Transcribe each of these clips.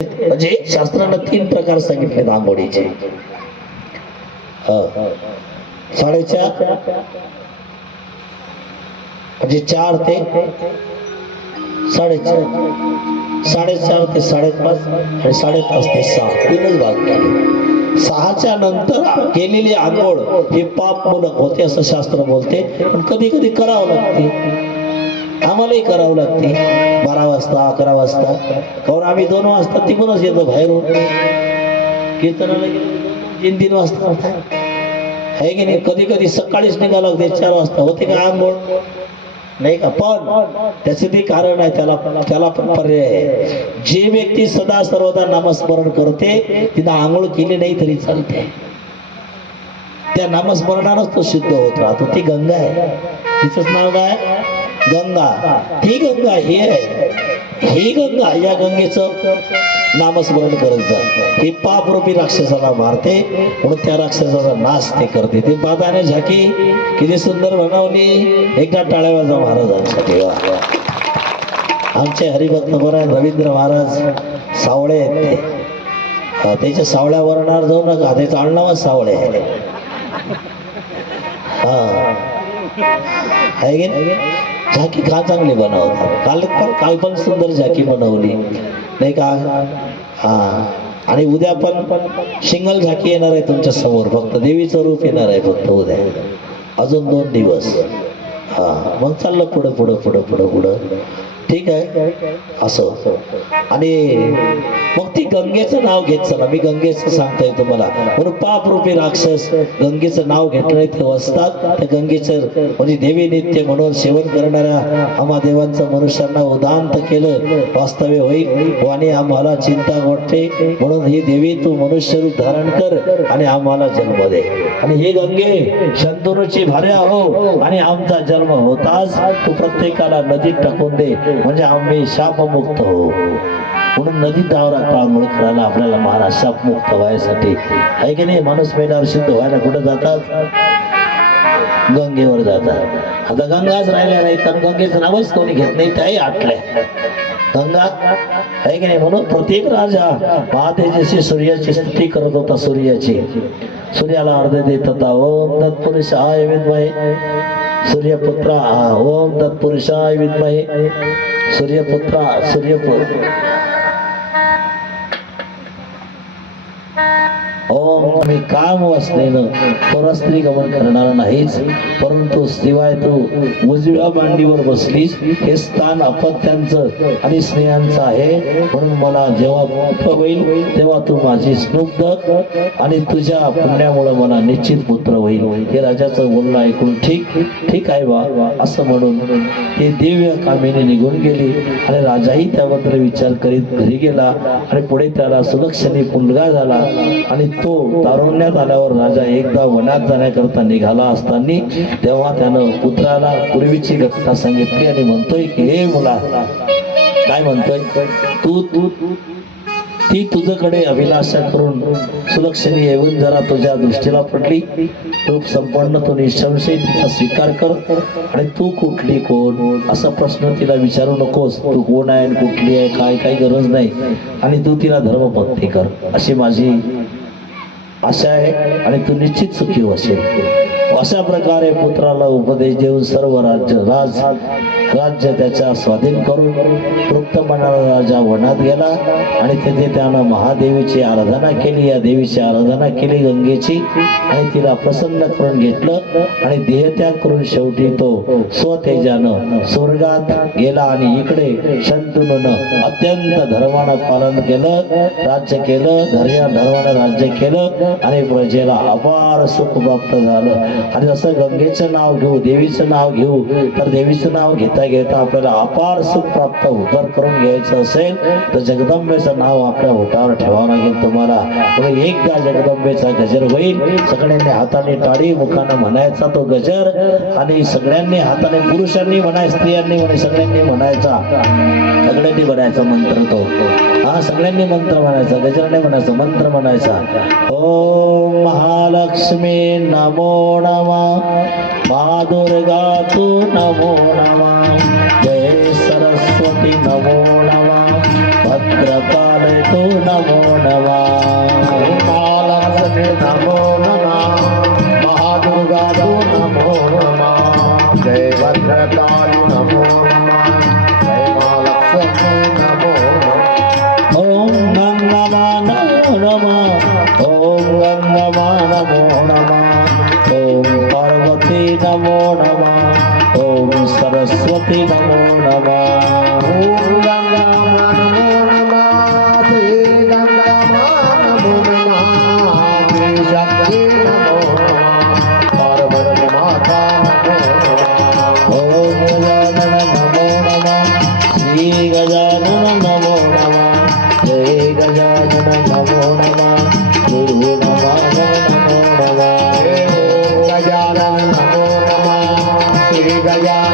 म्हणजे शास्त्रानं तीन प्रकार सांगितले आंघोळीचे. साडेचार. म्हणजे चार ते साडेचार. साडेचार ते साडेपाच आणि साडेपाच ते सहा. तीनच भाग केले सहाच्या नंतर केलेली आंघोळ हे पाप मूलक होते असं शास्त्र बोलते. पण कधी कधी करावं लागते. आम्हालाही करावं लागते. बारा वाजता अकरा वाजता. कारण आम्ही दोन वाजता तिकडूनच येतो बाहेरून कीर्तनाला तीन तीन वाजता आहे की नाही? कधी कधी सकाळीच निघावं लागते चार वाजता. होते का आंघोळ? नाही का? पण त्याचे ते कारण आहे त्याला त्याला पण पर्याय आहे. जी व्यक्ती सदा सर्वदा नामस्मरण करते तिनं आंघोळ केली नाही तरी चालते. त्या नामस्मरणानंच तो सिद्ध होत राहतो. ती गंगा आहे. तिचंच नाव काय? गंगा. ही गंगा ही आहे. ही गंगा या गंगेचं नामस्मरण करत जा. ही पापरूपी राक्षसाला मारते म्हणून त्या राक्षसाचा नाश ते करते. ते पाताने झाकी किती सुंदर बनवली. एकदा टाळ्या वाजा महाराजांसाठी आमचे हरिभक्त बरं रवींद्र महाराज सावळे आहेत ते. त्याच्या सावळ्या वर्णावर जाऊ नका. त्याचं आडनावच सावळे आहे हा. आहे की नाही? झाकी का चांगली बनवतात? काल पण काल पण सुंदर झाकी बनवली. नाही का? हा. आणि उद्या पण शिंगल झाकी येणार आहे तुमच्यासमोर. फक्त देवीचं रूप येणार आहे फक्त उद्या. अजून दोन दिवस. हा. मग चाललं पुढं पुढं पुढं पुढं पुढं. ठीक आहे? असं. आणि मग ती गंगेचं नाव घेत चला. मी गंगेचं सांगतोय तुम्हाला. म्हणून पाप रूपी राक्षस गंगेचं नाव घेतलं इथे असतात त्या गंगेचं म्हणजे देवी नित्य म्हणून सेवन करणाऱ्या आम्हा देवांचं मनुष्यांना उदांत केलं. वास्तव्य होईल. आणि आम्हाला चिंता वाटते म्हणून ही देवी तू मनुष्य रूप धारण कर आणि आम्हाला जन्म दे. आणि हे गंगे शंतनूची भार्या हो आणि आमचा जन्म होताच. तू प्रत्येकाला नदीत टाकून दे. म्हणजे आम्ही शापमुक्त हो म्हणून नदीत दावरा काळमुळे करायला आपल्याला महाराष्ट्रात मुक्त व्हायसाठी. आहे की नाही? माणूस मेल्यावर सिद्ध व्हायला कुठं जातात? गंगेवर जातात. आता गंगाच राहिल्या नाही तर गंगेचं नावच कोणी घेत नाही त्याही आटल्या. गंगा आहे की नाही? म्हणून प्रत्येक राजा महातेजशी सूर्याची स्तुती करत होता सूर्याची. सूर्याला अर्ध देत होता ओम तत्पुरुषाय विद्महे. सूर्यपुत्रा ओम तत्पुरुषाय विद्महे. सूर्यपुत्रा सूर्यपुत्र मी काम वसलेलं परस्त्री गमन करणार नाहीच परंतु शिवाय तू उजव्या मांडीवर बसलीस हे स्थान अपत्यांचं आणि स्नेहांचं आहे. म्हणून मला जेव्हा मोठं होईल तेव्हा तू माझी स्नुग्ध आणि तुझ्या पुण्यामुळे मला निश्चित पुत्र होईल. हे राजाचं बोलणं ऐकून ठीक ठीक आहे बा असं म्हणून. ते दिव्य कामीने निघून गेली आणि राजाही त्याबद्दल विचार करीत घरी गेला आणि पुढे त्याला सुलक्षणी मुलगा झाला आणि तो तारुण्यात आल्यावर राजा एकदा वनात जाण्याकरता निघाला असताना तेव्हा त्यानं पुत्राला पूर्वीची घटना सांगितली आणि म्हणतोय की हे मुला काय म्हणतोय? तू तू ती तुझ्याकडे अभिलाषा करून सुलक्षणी येऊन जरा तुझ्या दृष्टीला पडली. तू संपन्न तू निशंशय तिचा स्वीकार कर आणि तू कुठली कोण? असा प्रश्न तिला विचारू नकोस. तू कोण आहे कुठली आहे? काय काय गरज नाही. आणि तू तिला धर्मभक्ती कर. अशी माझी आशा आहे आणि तू निश्चित सुखी असेल अशा प्रकारे पुत्राला उपदेश देऊन सर्व राज्य राज राज्य त्याच्या स्वाधीन करून तृप्त राजा वनात गेला आणि तिथे त्यानं महादेवीची आराधना केली. या देवीची आराधना केली गंगेची आणि तिला प्रसन्न करून घेतलं आणि देहत्याग करून शेवटी तो स्वतेजानं स्वर्गात गेला आणि इकडे शंतनूनं अत्यंत धर्मानं पालन केलं राज्य केलं धर्या धर्मानं राज्य केलं आणि प्रजेला अपार सुख प्राप्त झालं. आणि जसं गंगेचं नाव घेऊ देवीचं नाव घेऊ तर देवीचं नाव घेता घेता आपल्याला अपार सुख प्राप्त उपर करून घ्यायचं असेल तर जगदंबेचं नाव आपल्या होटावर ठेवावं लागेल तुम्हाला. एकदा जगदंबेचा गजर होईल सगळ्यांनी हाताने टाळी मुखानं म्हणायचा तो गजर आणि सगळ्यांनी हाताने पुरुषांनी म्हणाय स्त्रियांनी म्हणे सगळ्यांनी म्हणायचा सगळ्यांनी म्हणायचा मंत्र तो. हा सगळ्यांनी मंत्र म्हणायचा गजराने म्हणायचा मंत्र म्हणायचा. ओम महालक्ष्मी नमो नमा। महादुर्गा तू नमो नमा। जय गया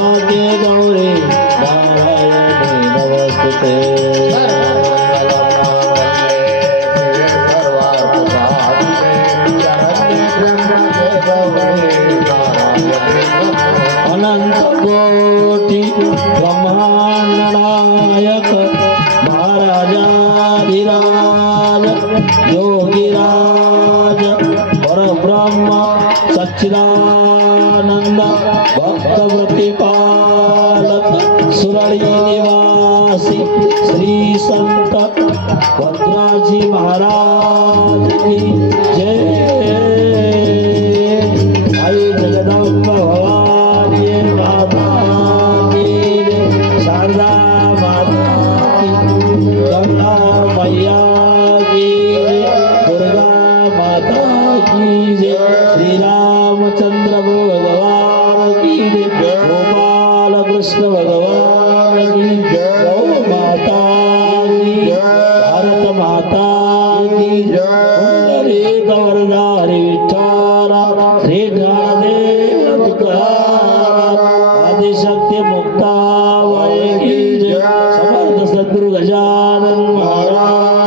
कोटि ब्रह्माण्डनायक महाराजाधिराज योगिराज परब्रह्म सच्चिदानन्द भक्तप्रतिपालक सुरळीनिवासि श्रीसन्त भद्राजी महाराज जय। हर हर महादेव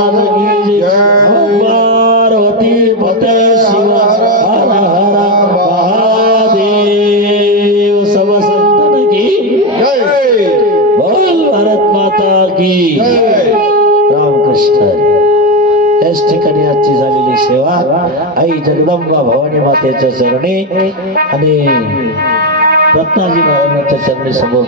माता की। रामकृष्ण ठिकाणी आजची झालेली सेवा भवानी मातेच्या चरणी आणि रत्नाजी महाराजांच्या चरणी समोर